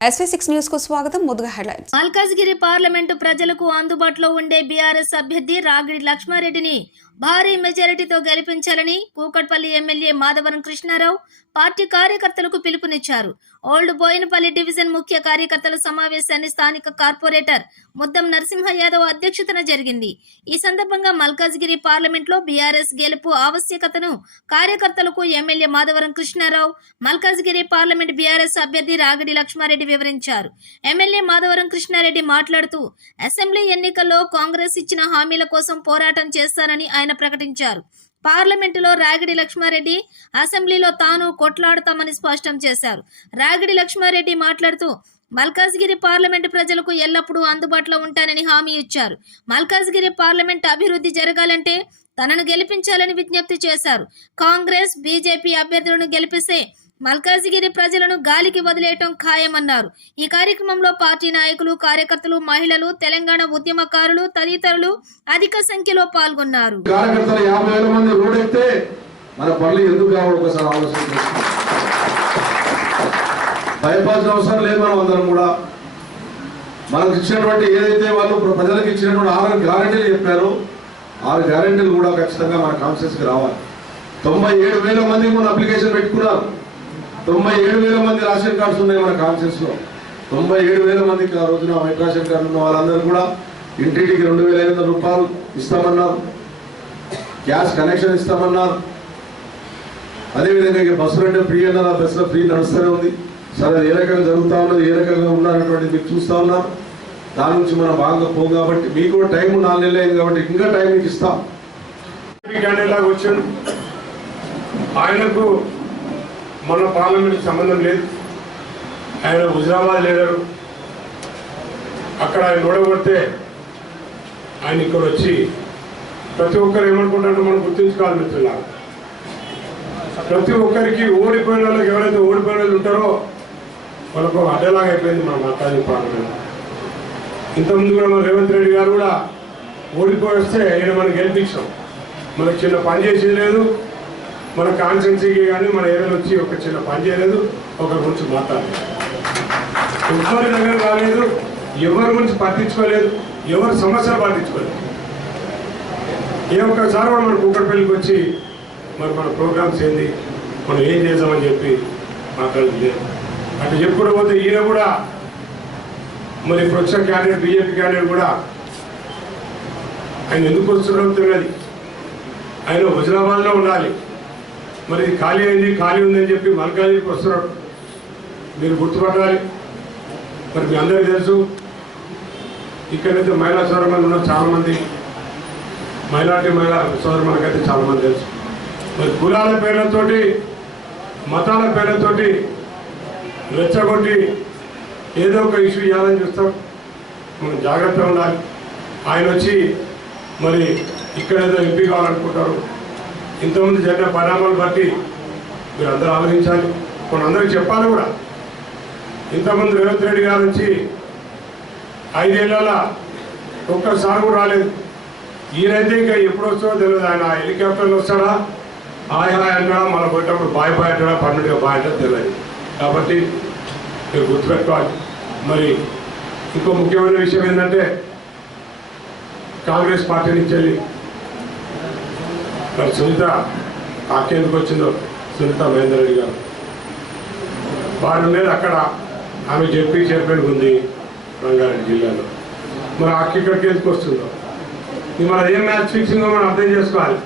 SV6 news కు స్వాగతం. ముందుగా హెడ్లైన్స్. మల్కాజ్గిరి పార్లమెంటు ప్రజలకు అందుబాటులో ఉండే బీఆర్ఎస్ అభ్యర్థి రాగిడి లక్ష్మారెడ్డిని భారీ మెజారిటీతో గెలిపించాలని కూకట్పల్లి ఎమ్మెల్యే మాధవరం కృష్ణారావు పార్టీ కార్యకర్తలకు పిలుపునిచ్చారు. ఓల్డ్ బోయినపల్లి డివిజన్ ముఖ్య కార్యకర్తల సమావేశాన్ని స్థానిక కార్పొరేటర్ ముద్దం నరసింహ యాదవ్ అధ్యక్షతన జరిగింది. ఈ సందర్భంగా మల్కాజ్గిరి పార్లమెంట్లో బీఆర్ఎస్ గెలుపు ఆవశ్యకతను కార్యకర్తలకు MLA Madhavaram Krishnarao, Malkajgiri parliament BRS అభ్యర్థి రాగిడి లక్ష్మారెడ్డి వివరించారు. ఎమ్మెల్యే మాధవరం కృష్ణారెడ్డి మాట్లాడుతూ అసెంబ్లీ ఎన్నికల్లో కాంగ్రెస్ ఇచ్చిన హామీల కోసం పోరాటం చేస్తానని ఆయన ప్రకటించారు. పార్లమెంటులో రాగిడి లక్ష్మారెడ్డి, అసెంబ్లీలో తాను కొట్లాడతామని స్పష్టం చేశారు. రాగిడి లక్ష్మారెడ్డి మాట్లాడుతూ మల్కాజ్గిరి పార్లమెంటు ప్రజలకు ఎల్లప్పుడూ అందుబాటులో ఉంటానని హామీ ఇచ్చారు. మల్కాజ్గిరి పార్లమెంట్ అభివృద్ధి జరగాలంటే తనను గెలిపించాలని విజ్ఞప్తి చేశారు. కాంగ్రెస్, బీజేపీ అభ్యర్థులను గెలిపిస్తే మల్కాజ్గిరి ప్రజలను గాలికి వదిలేయటం ఖాయమన్నారు. ఈ కార్యక్రమంలో పార్టీ నాయకులు, కార్యకర్తలు, మహిళలు, తెలంగాణ ఉద్యమకారులు తదితరులు అధిక సంఖ్యలో పాల్గొన్నారు. కార్యకర్తలు 50,000 మంది రోడ్డెక్కితే మన పనులు ఎందుకు కావాలి ఒకసారి ఆలోచించాలి. భయపడాల్సిన అవసరం లేదు. మనం అందరం కూడా మనకు ఇచ్చినటువంటి ఏదైతే వాళ్ళు ప్రజలకు ఇచ్చినటువంటి 6 గ్యారెంటీలు చెప్పారో 6 గ్యారెంటీలు కూడా ఖచ్చితంగా మన కాన్ఫరెన్స్కి రావాలి. 97,000 మంది కూడా అప్లికేషన్ పెట్టుకున్నారు. 97,000 మంది రేషన్ కార్డ్స్ ఉన్నాయి మన కాన్ఫరెన్స్ లో. 97,000 మందికి ఆ రోజున వైట్ రేషన్ కార్డు ఉన్న వాళ్ళందరూ కూడా ఇంటింటికి 2,500 రూపాయలు ఇస్తామన్నారు. గ్యాస్ కనెక్షన్ ఇస్తామన్నారు. అదేవిధంగా బస్సు అంటే ఫ్రీ అన్నారు. ఆ బస్సులో ఫ్రీ నడుస్తూనే ఉంది. సరే అది ఏ రకంగా జరుగుతూ ఉన్నది, ఏ రకంగా ఉన్నారనేటువంటి మీరు చూస్తూ ఉన్నారు. దాని నుంచి మనం బాగా పోం కాబట్టి మీకు కూడా టైం 4 నెలలు అయింది కాబట్టి ఇంకా టైం మీకు ఇస్తాం. వచ్చాడు ఆయనకు మన పార్లమెంట్కి సంబంధం లేదు. ఆయన హుజరాబాద్ లీడరు. అక్కడ ఆయన ఓడగొడితే ఆయన ఇక్కడ వచ్చి ప్రతి ఒక్కరు ఏమనుకుంటారో మనం గుర్తుంచుకోవాలి మిత్రులారా. ప్రతి ఒక్కరికి ఓడిపోయిన వాళ్ళకి ఎవరైతే ఓడిపోయిన వాళ్ళు ఉంటారో వాళ్ళకు అడ్డలాగా అయిపోయింది మన మల్కాజ్గిరి పార్లమెంట్. ఇంతకుముందు కూడా మన రేవంత్ రెడ్డి గారు కూడా ఓడిపోయి వస్తే ఆయన మనం గెలిపించాం. మనకు చిన్న పని చేసేది లేదు. మన కాన్స్టిట్యున్సీకి కానీ మన ఏరియాలో వచ్చి ఒక చిన్న పని చేయలేదు. ఒకరి గురించి మాట్లాడలేదు. ఎవరి దగ్గర రాలేదు. ఎవరి గురించి పట్టించుకోలేదు. ఎవరి సమస్యలు పట్టించుకోలేదు. ఏ ఒక్కసారి కూడా మన కూకట్పల్లికి వచ్చి మరి మన ప్రోగ్రామ్స్ ఏంది, మనం ఏం చేద్దామని చెప్పి మాట్లాడలేదు. అటు చెప్పుకుంటూ పోతే ఈయన కూడా మరి ఇప్పుడు వచ్చిన క్యాండిడేట్, బీజేపీ క్యాండిడేట్ కూడా ఆయన ఎందుకు వస్తున్నాడో తెలియదు. ఆయన హుజరాబాద్లో ఉండాలి. మరి ఖాళీ అయింది, ఖాళీ ఉందని చెప్పి మల్కాజ్గిరికి వస్తున్నాడు. మీరు గుర్తుపట్టాలి. మరి మీ అందరికీ తెలుసు ఇక్కడైతే మహిళా సోదరులు ఉన్నారు చాలామంది. మైనార్టీ మహిళా సోదరులకైతే చాలామంది తెలుసు. మరి కులాల పేర్లతోటి, మతాల పేర్లతోటి రెచ్చగొట్టి ఏదో ఒక ఇష్యూ చేయాలని చూస్తాం. మనం జాగ్రత్తగా ఉండాలి. ఆయన వచ్చి మరి ఇక్కడేదో ఎంపీ కావాలనుకుంటారు. ఇంతకుముందు జరిగిన పరిణామాలు బట్టి మీరు అందరూ ఆలోచించాలి. కొన్ని అందరికి చెప్పాలి కూడా. ఇంతకుముందు రేవంత్ రెడ్డి గారు వచ్చి 5 ఏళ్ళ ఒక్కసారి కూడా రాలేదు. ఈయనైతే ఇంకా ఎప్పుడు వస్తాడో తెలియదు. ఆయన హెలికాప్టర్లో వస్తాడా, హాయ్ హాయ్ అంటాడా, మళ్ళీ పోయేటప్పుడు బాయ్ బాయ్ అంటాడా, పర్మనెంట్గా బాయ్ అంటాడా తెలియదు. కాబట్టి మీరు గుర్తుపెట్టుకోవాలి. మరి ఇంకో ముఖ్యమైన విషయం ఏంటంటే కాంగ్రెస్ పార్టీ నుంచి వెళ్ళి మరి సునీత అక్క ఎందుకు వచ్చిందో, సునీత మహేందర్ రెడ్డి గారు వారు ఉండేది అక్కడ. ఆమె చెప్పి చైర్మన్ ఉంది రంగారెడ్డి జిల్లాలో. మరి అక్క ఇక్కడికి ఎందుకు వస్తుందో, ఇది మన ఏం మ్యాచ్ ఫిక్సింగ్ మనం అర్థం చేసుకోవాలి.